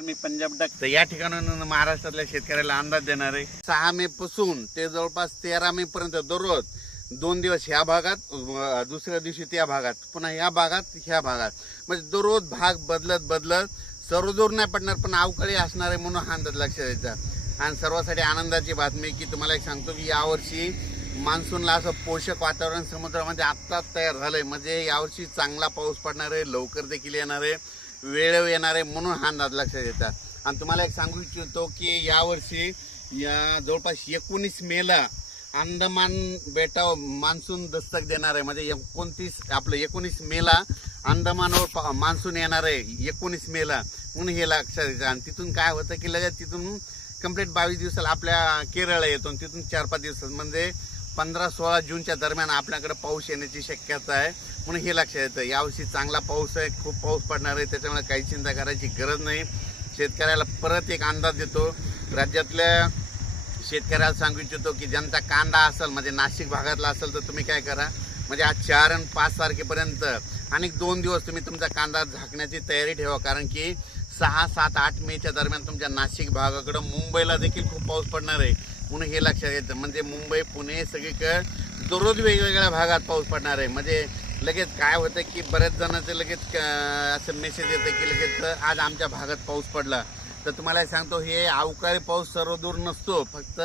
मी Punjab duck तर या ठिकाणाहून महाराष्ट्रातल्या शेतकऱ्याला अंदाज देणार आहे 6 मे पासून ते जवळपास 13 मे पर्यंत दररोज 2 दिवस ह्या भागात दुसऱ्या दिवशी त्या भागात पुन्हा ह्या भागात ह्या भागात म्हणजे दररोज भाग बदलत सर्वदूर नाही पडणार पण अवकाळी असणार आहे म्हणून हा अंदाज लक्षात द्यायचा। आणि सर्वांसाठी आनंदाची बातमी की तुम्हाला एक सांगतो की यावर्षी मान्सूनला असं पोषक वातावरण समुद्रामध्ये आत्ताच तयार झालंय म्हणजे यावर्षी चांगला पाऊस पडणार आहे, लवकर देखील येणार आहे, वेळेवर येणार आहे म्हणून हा अंदाज लक्षात येतात। आणि तुम्हाला एक सांगू इच्छितो की यावर्षी या जवळपास 19 मेला अंदमान बेटावर मान्सून दस्तक देणार आहे म्हणजे 19 मेला अंदमानवर मान्सून येणार आहे 19 मेला म्हणून हे लक्षात येतं। आणि तिथून काय होतं की लगेच तिथून कंप्लीट 22 दिवसाला आपल्या केरळला येतो, तिथून 4-5 दिवसात म्हणजे 15-16 जूनच्या दरम्यान आपल्याकडे पाऊस येण्याची शक्यता आहे म्हणून हे लक्षात येतं। यावर्षी चांगला पाऊस आहे, खूप पाऊस पडणार आहे, त्याच्यामुळे काही चिंता करायची गरज नाही। शेतकऱ्याला परत एक अंदाज देतो, राज्यातल्या शेतकऱ्याला सांगू इच्छितो की ज्यांचा कांदा असेल म्हणजे नाशिक भागातला असेल तर तुम्ही काय करा म्हणजे आज 4 आणि 5 तारखेपर्यंत आणि 2 दिवस तुम्ही तुमचा कांदा झाकण्याची तयारी ठेवा, कारण की 6, 7, 8 मेच्या दरम्यान तुमच्या नाशिक भागाकडे मुंबईला देखील खूप पाऊस पडणार आहे म्हणून हे लक्षात येतं। म्हणजे मुंबई पुणे सगळीकडे दररोज वेगवेगळ्या भागात पाऊस पडणार आहे म्हणजे लगेच काय होतं की बऱ्याच जणांचं लगेच असं मेसेज येतं की लगेच आज आमच्या भागात पाऊस पडला। तर तुम्हाला सांगतो हे अवकाळी पाऊस सर्वदूर नसतो, फक्त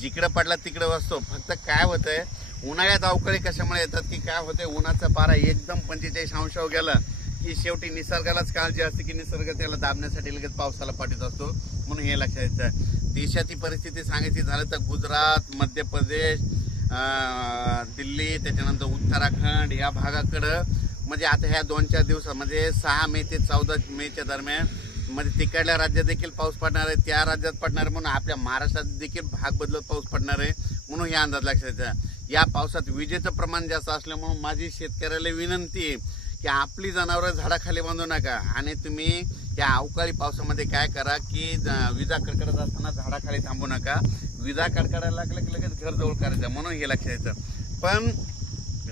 जिकडं पडला तिकडं असतो। फक्त काय होतंय उन्हाळ्यात अवकाळी कशामुळे येतात की काय होतंय उन्हाचा पारा एकदम 45 अंशावर गेला की शेवटी निसर्गालाच काळजी असते की निसर्ग त्याला दाबण्यासाठी लगेच पावसाला पाठवत असतो म्हणून हे लक्षात येतं। देशाची परिस्थिती सांगायची झालं तर गुजरात, मध्य प्रदेश, दिल्ली, त्याच्यानंतर उत्तराखंड या भागाकडं म्हणजे आता ह्या 2-4 दिवसात म्हणजे 6 मे ते 14 मेच्या दरम्यान म्हणजे तिकडल्या राज्यात देखील पाऊस पडणार आहे, त्या राज्यात पडणार आहे म्हणून आपल्या महाराष्ट्रात देखील भाग बदलत पाऊस पडणार आहे म्हणून हे अंदाज लक्षात येतं। या पावसात विजेचं प्रमाण जास्त असल्यामुळे माझी शेतकऱ्याला विनंती आहे की आपली जनावरं झाडाखाली बांधू नका आणि तुम्ही या अवकाळी पावसामध्ये काय करा की विजा कडकडत असताना झाडाखाली थांबू नका, विजा कडकडायला लागलं की लगेच घर जवळ करायचं म्हणून हे लक्षात येतं। पण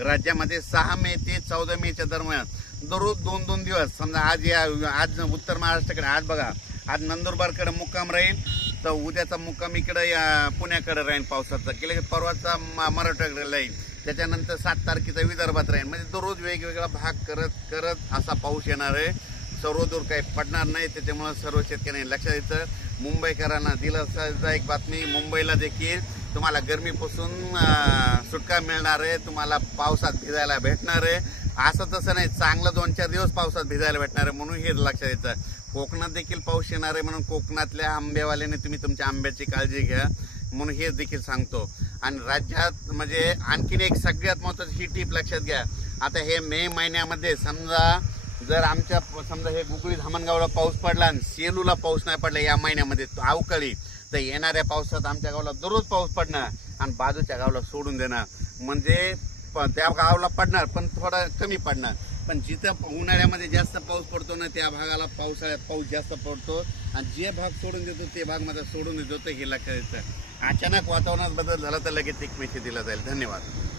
राज्यामध्ये 6 मे ते 14 मेच्या दरम्यान दररोज 2-2 दिवस समजा आज उत्तर महाराष्ट्राकडे आज बघा आज नंदुरबारकडे मुक्काम राहील तर उद्याचा मुक्काम इकडे पुण्याकडे राहील पावसाचा की लगेच परवाचा मराठवाड्याकडे राहील, त्याच्यानंतर 7 तारखेचा विदर्भात राहील म्हणजे दररोज वेगवेगळा भाग करत असा पाऊस येणार आहे, सर्वदूर काही पडणार नाही। त्याच्यामुळे सर्व शेतकऱ्यांनी लक्षात येतं। मुंबईकरांना दिलासादायक एक बातमी, मुंबईला देखील तुम्हाला गरमीपासून सुटका मिळणार आहे, तुम्हाला पावसात भिजायला भेटणार आहे। असं तसं नाही, चांगलं 2-4 दिवस पावसात भिजायला भेटणार आहे म्हणून हे लक्षात येतं। कोकणात देखील पाऊस येणार आहे म्हणून कोकणातल्या आंबेवाल्याने तुम्ही तुमच्या आंब्याची काळजी घ्या म्हणून हे देखील सांगतो। आणि राज्यात म्हणजे आणखीन एक सगळ्यात महत्त्वाची ही टीप लक्षात घ्या, आता हे मे महिन्यामध्ये समजा जर आमच्या समजा हे गुगळी धामणगावला पाऊस पडला आणि सेलूला पाऊस नाही पडला या महिन्यामध्ये अवकाळी तर येणाऱ्या पावसात आमच्या गावाला दररोज पाऊस पडणार आणि बाजूच्या गावाला सोडून देणार म्हणजे त्या गावाला पडणार पण थोडा कमी पडणार, पण जिथं उन्हाळ्यामध्ये जास्त पाऊस पडतो ना त्या भागाला पावसाळ्यात पाऊस जास्त पडतो आणि जे भाग सोडून देतो ते भाग मध्ये सोडून देतो हे लक्षात येतं। अचानक वातावरणात बदल झाला तर लगेच एक मेसेज दिला जाईल। धन्यवाद।